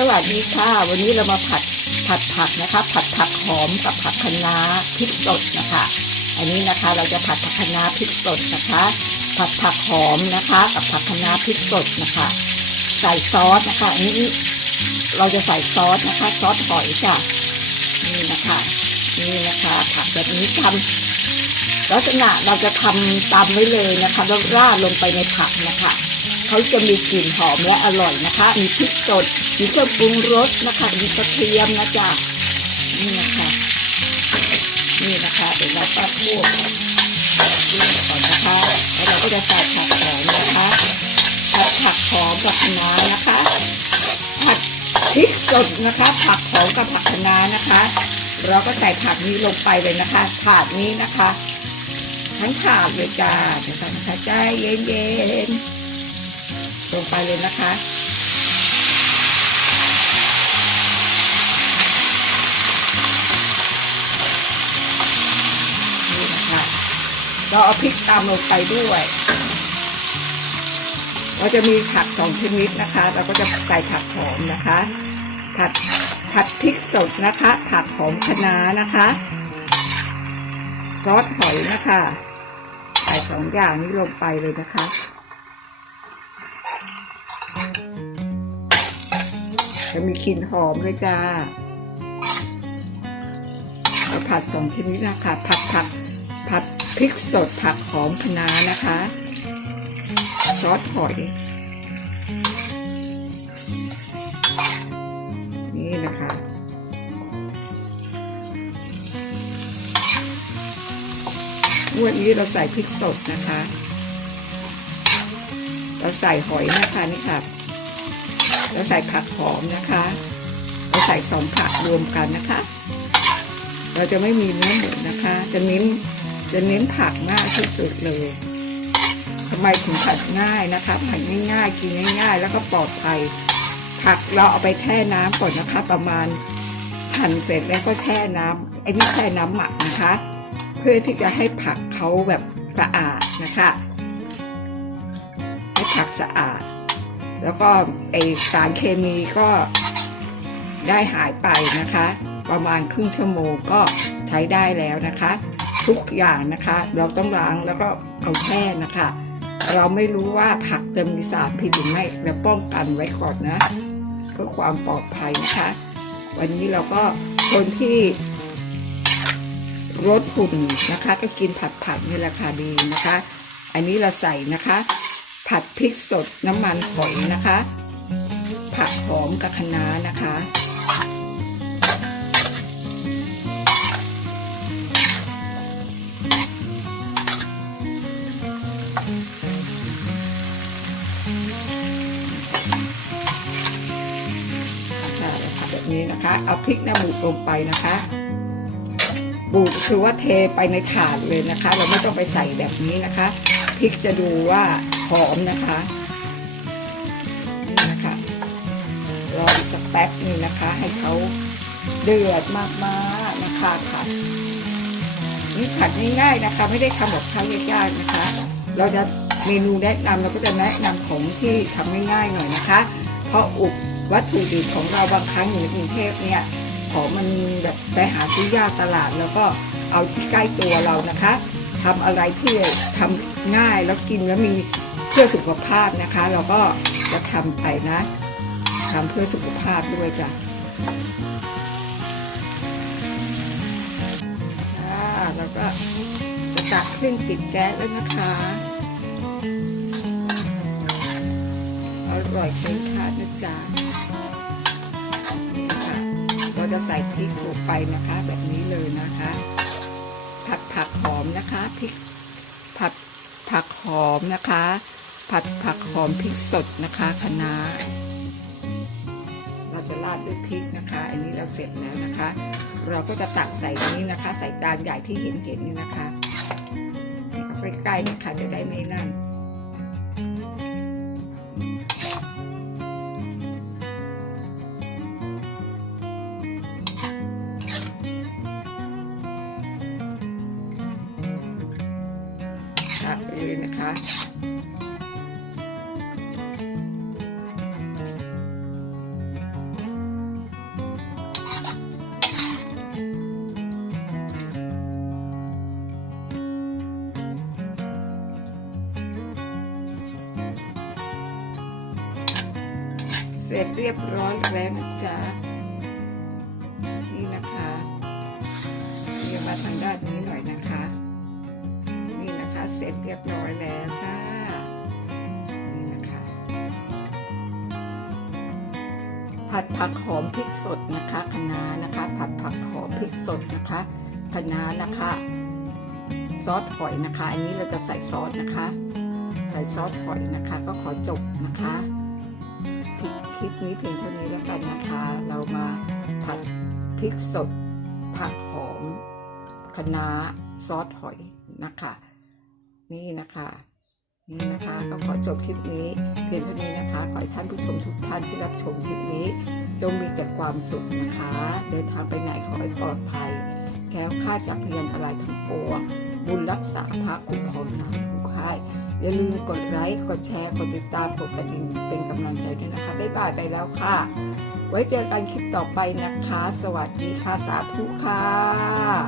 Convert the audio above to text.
สวัสดีค่ะ วันนี้เรามาผัดผัดผักนะคะ ผัดผักหอมกับผักคะน้าพริกสดนะคะ อันนี้นะคะเราจะผัดผักคะน้าพริกสดนะคะ ผัดผักหอมนะคะ กับผักคะน้าพริกสดนะคะ ใส่ซอสนะคะอันนี้เราจะใส่ซอสนะคะ ซอสหอยจ้ะนี่นะคะ นี่นะคะ ผักแบบนี้ทำ ลักษณะเราจะทำตามไว้เลยนะคะแล้วราดลงไปในผักนะคะเขาจะมีกลิ่นหอมและอร่อยนะคะ มีพริกสดมีเครื่องปรุงรสนะคะ มีกระเทียมนะจ๊ะนี่นะคะ นี่นะคะเดี๋ยวเราก็ลวกลวกก่อนนะคะ แล้วเราก็จะใส่ผักหอมนะคะผัดผักหอมกับคะน้านะคะ ผัดพริกสดนะคะ ผักหอมกับผักคะน้านะคะ เราก็ใส่ผักนี้ลงไปเลยนะคะ ถาดนี้นะคะ ทั้งถาดเลยจ้าเดี๋ยวนะคะใจเย็นๆลงไปเลยนะคะนี่นะคะเราเอาพริกตามลงไปด้วยเราจะมีผักสองชนิดนะคะ เราก็จะใส่ผักหอมนะคะผัดผัดพริกสดนะคะ ผักหอมคะน้านะคะ ซอสหอยนะคะ ส่สองอย่างนี้ลงไปเลยนะคะจะมีกลิ่นหอมเลยจ้าเราผัดสองชนิดนะคะผัดผักผัดพริกสดผักหอมคะน้านะคะ ซอสหอย นี่นะคะ วดนี้เราใส่พริกสดนะคะ เราใส่หอยนะคะนี่ค่ะ เราใส่ผักหอมนะคะ เราใส่สองผักรวมกันนะคะ เราจะไม่มีเนื้อหมูนะคะ จะเน้นจะเน้นผักมากที่สุดเลยทำไมถึงผัดง่ายนะคะผัดง่ายๆ กินง่าย ๆ แล้วก็ปลอดภัย ผักเราเอาไปแช่น้ำก่อนนะคะ ประมาณหั่นเสร็จแล้วก็แช่น้ำไอ้นี่แช่น้ำหมักนะคะ เพื่อที่จะให้ผักเขาแบบสะอาดนะคะให้ผักสะอาด แล้วก็ไอสารเคมีก็ได้หายไปนะคะ ประมาณครึ่งชั่วโมงก็ใช้ได้แล้วนะคะ ทุกอย่างนะคะ เราต้องล้างแล้วก็เอาแช่นะคะ เราไม่รู้ว่าผักจะมีสารพิษหรือไม่เราป้องกันไว้ก่อนนะ เพื่อความปลอดภัยนะคะ วันนี้เราก็คนที่ ลดหุ่นนะคะ ก็กินผัดผักนี่แหละค่ะดีนะคะ อันนี้เราใส่นะคะ ผัดพริกสดน้ำมันหอยนะคะ ผักหอมกับคะน้านะคะแบบนี้นะคะ เอาพริกน้ำบูลงไปนะคะ บูดคือว่าเทไปในถาดเลยนะคะ เราไม่ต้องไปใส่แบบนี้นะคะพริกจะดูว่าหอมนะคะนี่นะคะรออีกสักแป๊บนึงนะคะ ให้เขาเดือดมากๆนะคะค่ะนี่ผัดง่ายๆนะคะ ไม่ได้ทำแบบข้าวยากๆนะคะ เราจะเมนูแนะนำเราก็จะแนะนำของที่ทำง่ายๆหน่อยนะคะ เพราะอุปวัตถุดิบของเราบางครั้งอยู่ในกรุงเทพเนี่ย ของมันแบบไปหาซื้อยากตลาด แล้วก็เอาที่ใกล้ตัวเรานะคะทำอะไรที่ทำง่ายแล้วกินแล้วมีเพื่อสุขภาพนะคะ เราก็จะทำไปนะทำเพื่อสุขภาพด้วยจ้ะแล้วก็จะตักขึ้นปิดแก๊สแล้วนะคะอร่อยเกินคาดนะจ๊ะนี่ค่ะเรา จะใส่พริกลงไปนะคะ แบบนี้เลยนะคะ ผัดผักหอมนะคะพริกผัดผักหอมนะคะ ผัดผักหอมพริกสดนะคะคะน้าเราจะราดด้วยพริกนะคะ อันนี้เราเสร็จแล้วนะคะ เราก็จะตักใส่นี้นะคะ ใส่จานใหญ่ที่เห็นเห็นนี่นะคะใกล้ๆนี่ค่ะจะได้ไม่นั่น พักไปเลยนะคะเสร็จเรียบร้อยแล้วนะจ๊ะ นี่นะคะ เดี๋ยวมาทางด้านนี้หน่อยนะคะ เสร็จเรียบร้อยแล้วค่ะนี่นะคะ ผัดผักหอมพริกสดนะคะคะน้านะคะ ผัดผักหอมพริกสดนะคะคะน้านะคะ ซอสหอยนะคะ อันนี้เราจะใส่ซอสนะคะ ใส่ซอสหอยนะคะ ก็ขอจบนะคะคลิปคลิปนี้เพียงเท่านี้แล้วกันนะคะ เรามาผัดพริกสด ผักหอมคะน้าซอสหอยนะคะ นี่นะคะ นี่นะคะก็ขอจบคลิปนี้เพียงเท่านี้นะคะ ขอให้ท่านผู้ชมทุกท่านที่รับชมคลิปนี้ จงมีแต่ความสุขนะคะ เดินทางไปไหนขอให้ปลอดภัยแค้วคลาจากพยันตรายทั้งปวงบุญรักษาพระคุ้มครองสาธุค่ายอย่าลืมกดไลค์กดแชร์กดติดตามกดกระดิ่งเป็นกำลังใจด้วยนะคะบ๊ายบายไปแล้วค่ะ ไว้เจอกันคลิปต่อไปนะคะ สวัสดีค่ะสาธุค่ะ